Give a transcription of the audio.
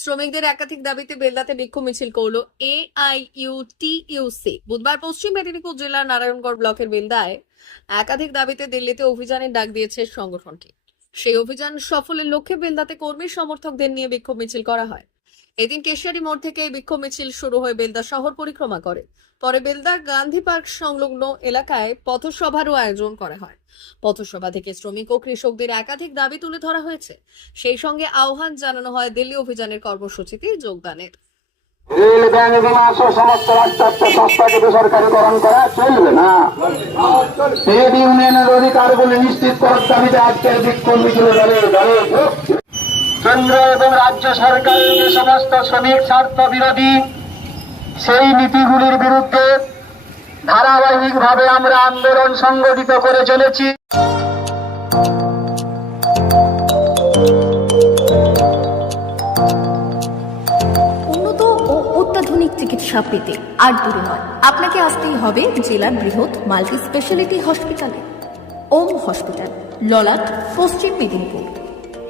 শ্রমিকদের একাধিক দাবিতে বেলদাতে বিক্ষোভ মিছিল করল এ আই ইউ টি এআইইউটিইউসি। বুধবার পশ্চিম মেদিনীপুর জেলার নারায়ণগড় ব্লকের বেলদায় একাধিক দাবিতে দিল্লিতে অভিযানের ডাক দিয়েছে সংগঠনটি। সেই অভিযান সফলের লক্ষ্যে বেলদাতে কর্মী সমর্থকদের নিয়ে বিক্ষোভ মিছিল করা হয়। এদিন কেশিয়ারি মোড় থেকে বিক্ষোভ মিছিল শুরু হয়ে বেলদা শহর পরিক্রমা করে। পরে বেলদা গান্ধী পার্ক সংলগ্ন এলাকায় পথসভারও আয়োজন করা হয়। পথসভা থেকে শ্রমিক ও কৃষকদের একাধিক দাবি তুলে ধরা হয়েছে। সেই সঙ্গে আহ্বান জানানো হয় দিল্লি অভিযানের কর্মসূচিতে যোগদানের। রেল ব্যাংক সমস্ত রাষ্ট্রায়ত্ত সংস্থাকে বেসরকারীকরণ করা চলবে না। ট্রেড ইউনিয়নের অধিকারগুলি নিশ্চিত করার দাবিতে আজকের বিক্ষোভ মিছিল দলে দলে। কেন্দ্র এবং রাজ্য সরকারের যে সমস্ত শ্রমিক স্বার্থ বিরোধী, সেই নীতিগুলির বিরুদ্ধে ধারাবাহিকভাবে আমরা আন্দোলন সংগঠিত করে চলেছি। উন্নত ও অত্যাধুনিক চিকিৎসা পেতে আর দূরে নয়। আপনাকে আসতেই হবে জেলার বৃহৎ মাল্টি স্পেশালিটি হসপিটালে। ওম হসপিটাল, ললাট, পশ্চিম মেদিনীপুর।